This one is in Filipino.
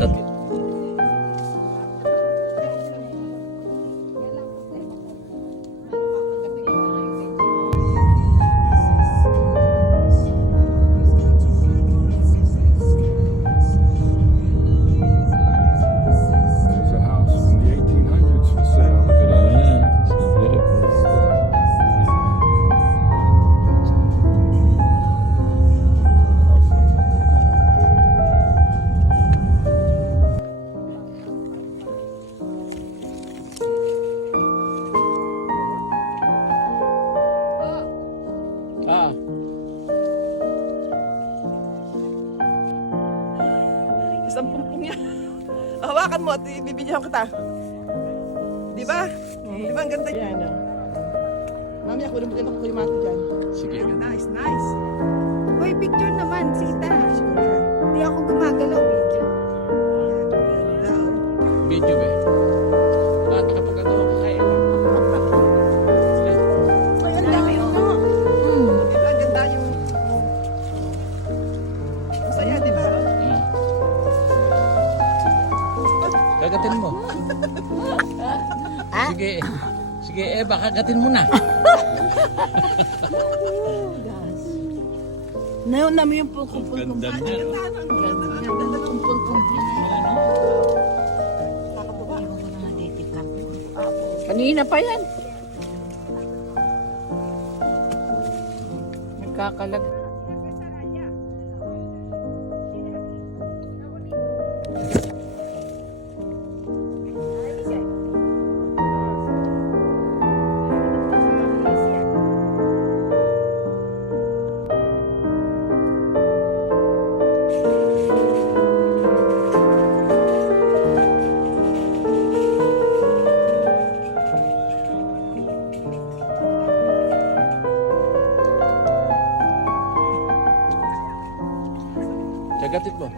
tatlo. There's a house from the 1800s for sale. Look at that. Ayan, so beautiful. Ah. Isang pumpong yan. Hawakan mo at ibibigyan kita. Di ba? Di ba ang ganda yan? Mami, ako rin maganda ko yung mati dyan. Sige. Nice, nice. Uy, picture naman, Sita. Siguro yan. Hindi ako gumagalaw, video. Ganda, oh. Video ba? At kapag ano, kaya lang. Ay, ang dami oh. Di ba? Ganda yung... Masaya, di ba? Kagatin mo. Sige. Sige, baka kagatin mo na. Nayon namin yung pulkumpul Ang ganda niya. Ganda, ang ganda, ang ganda ng kumpul-kumpul. nakakatuwa. Kanina pa yan. Nagkakalag. Kagatin mo.